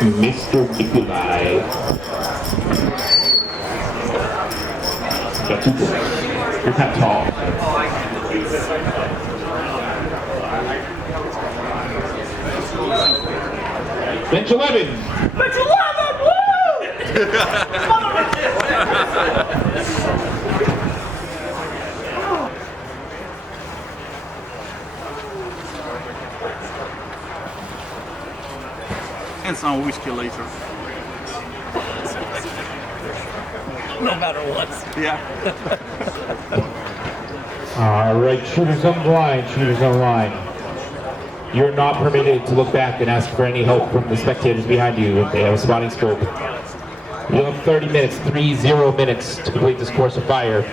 Mr. Nikolai. Got 2 points. You're kind of tall. Bench 11. Bench 11! Woo! And some whiskey later. No matter what. Yeah. All right, shooters on the line, shooters on the line. You're not permitted to look back and ask for any help from the spectators behind you if they have a spotting scope. You'll have 30 minutes, 30 minutes to complete this course of fire.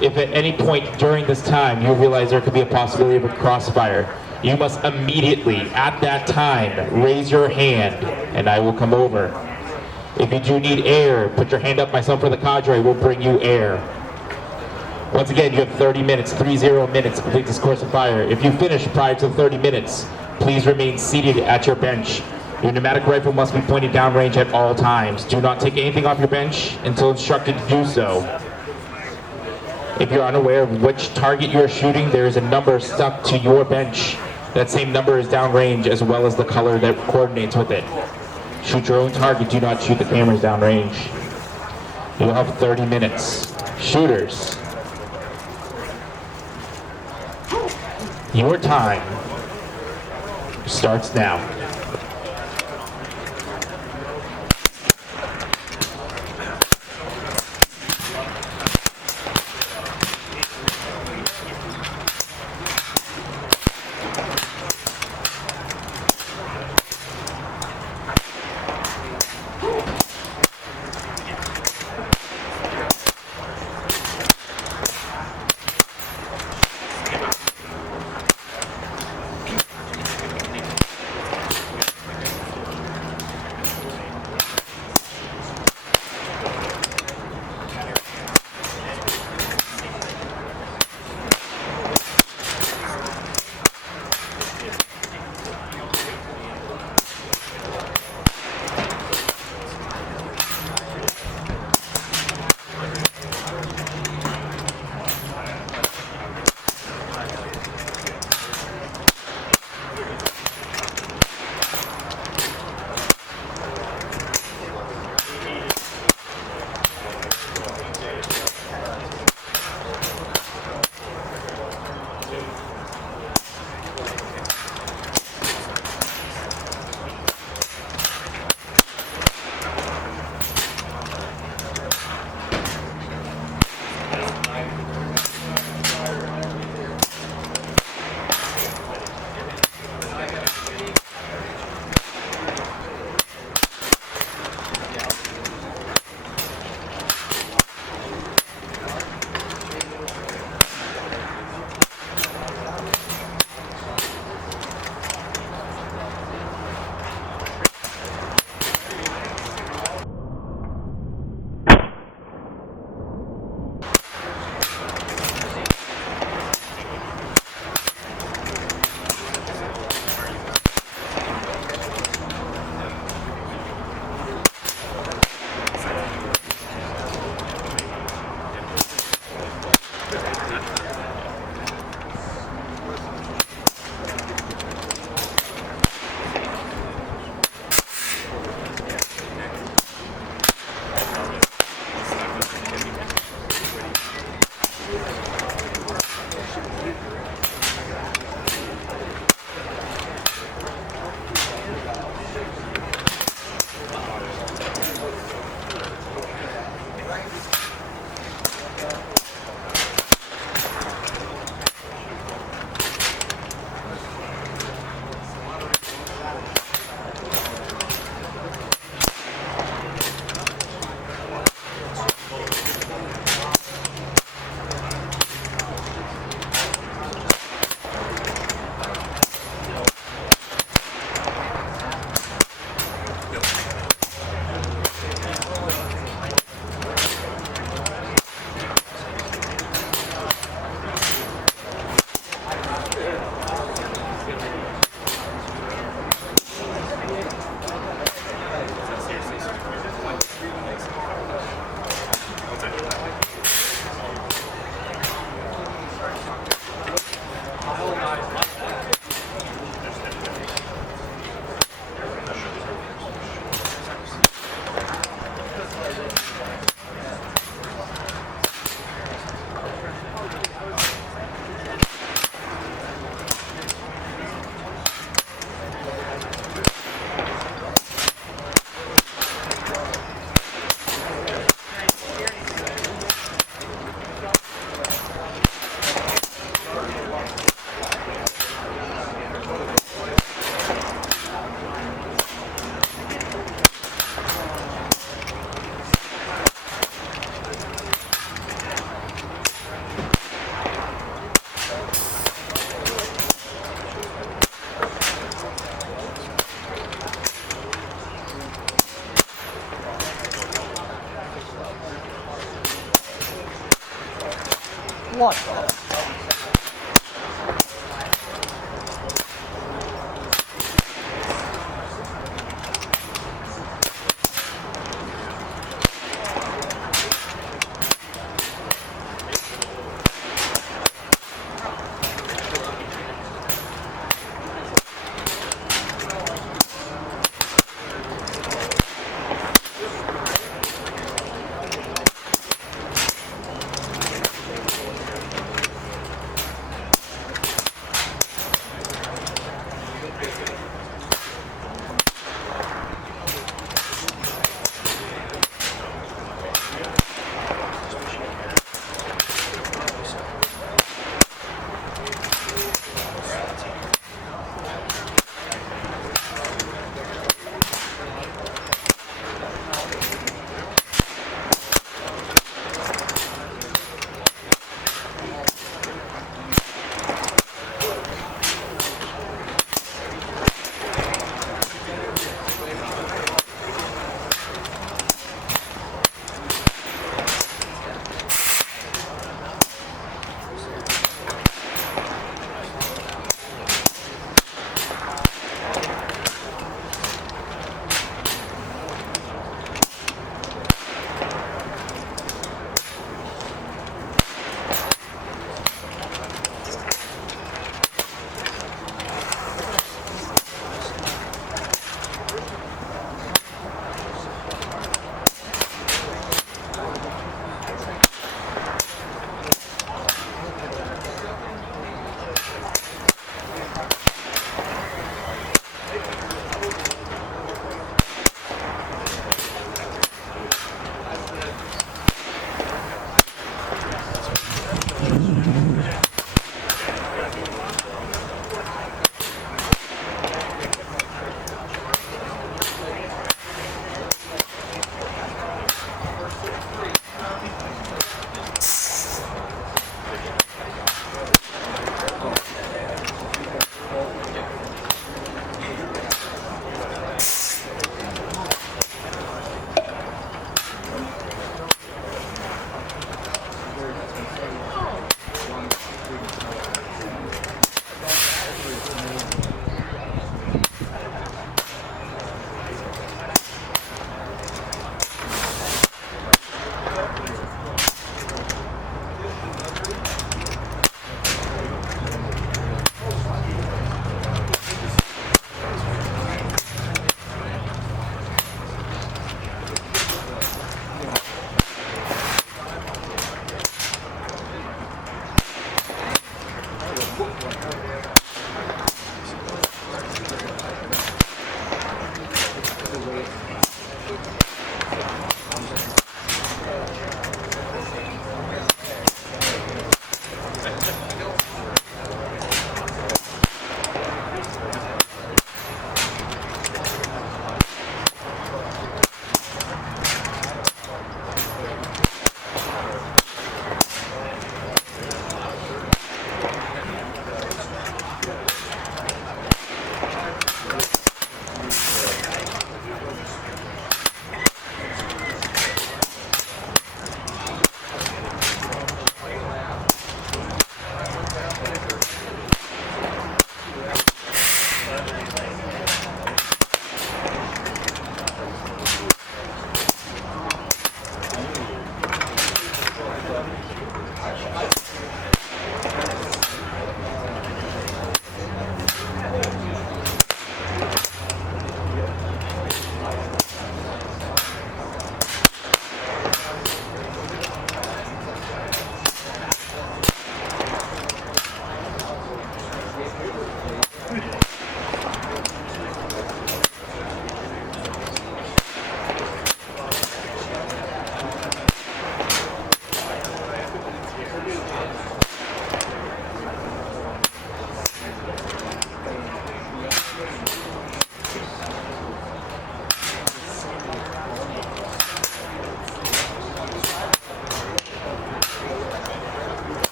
If at any point during this time you realize there could be a possibility of a crossfire, you must immediately, at that time, raise your hand and I will come over. If you do need air, put your hand up. Myself or the cadre will bring you air. Once again, you have 30 minutes, 30 minutes to complete this course of fire. If you finish prior to the 30 minutes, please remain seated at your bench. Your pneumatic rifle must be pointed downrange at all times. Do not take anything off your bench until instructed to do so. If you're unaware of which target you are shooting, there is a number stuck to your bench. That same number is downrange as well as the color that coordinates with it. Shoot your own target, do not shoot the cameras downrange. You'll have 30 minutes. Shooters, your time starts now. What the?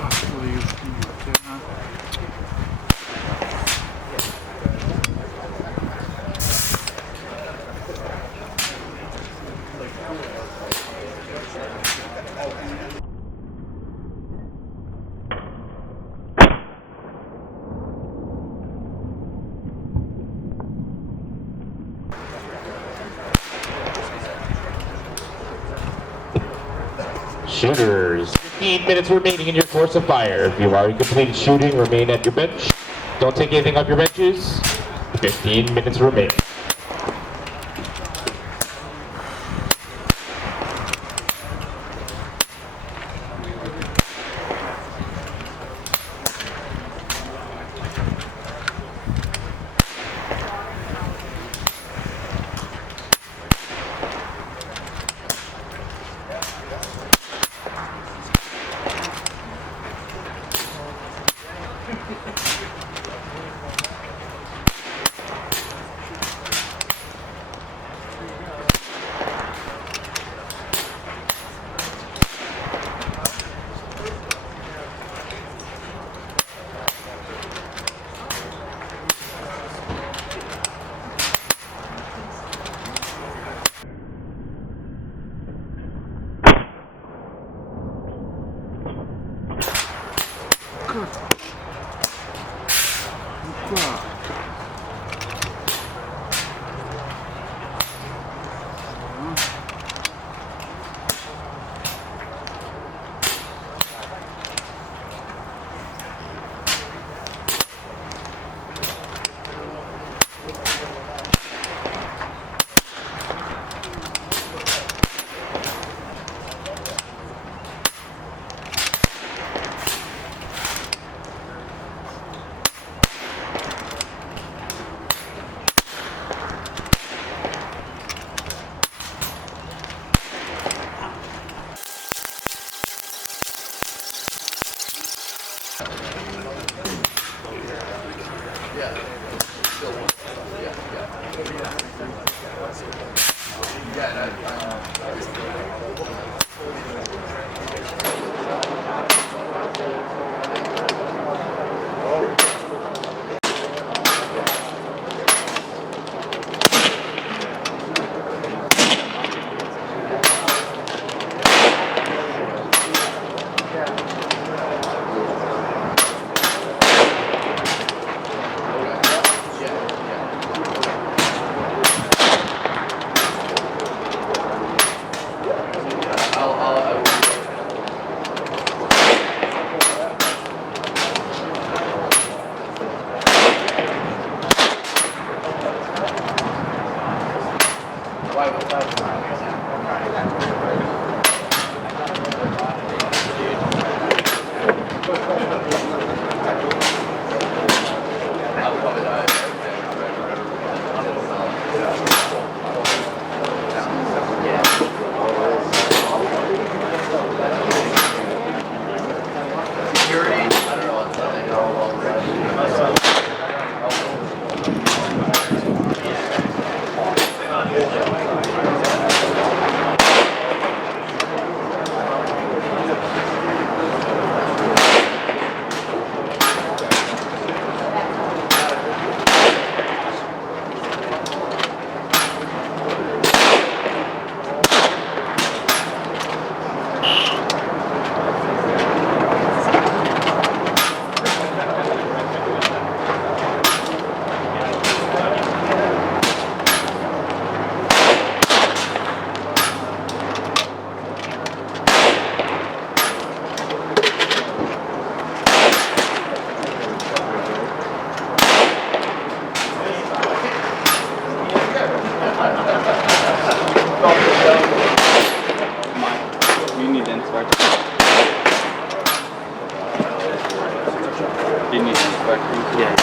What do you think? Okay, huh? Shooters, 15 minutes remaining in your course of fire. If you've already completed shooting, remain at your bench. Don't take anything off your benches. 15 minutes remaining. You need to inspect. You need to inspect. Yeah.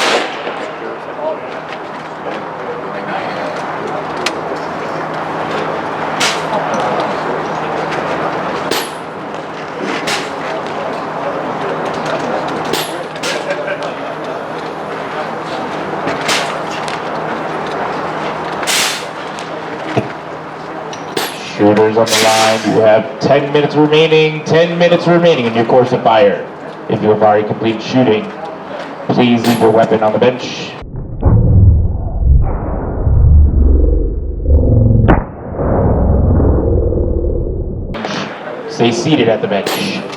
Shooters on the line. You have 10 minutes remaining. 10 minutes remaining in your course of fire. If you have already completed shooting, please leave your weapon on the bench. Stay seated at the bench.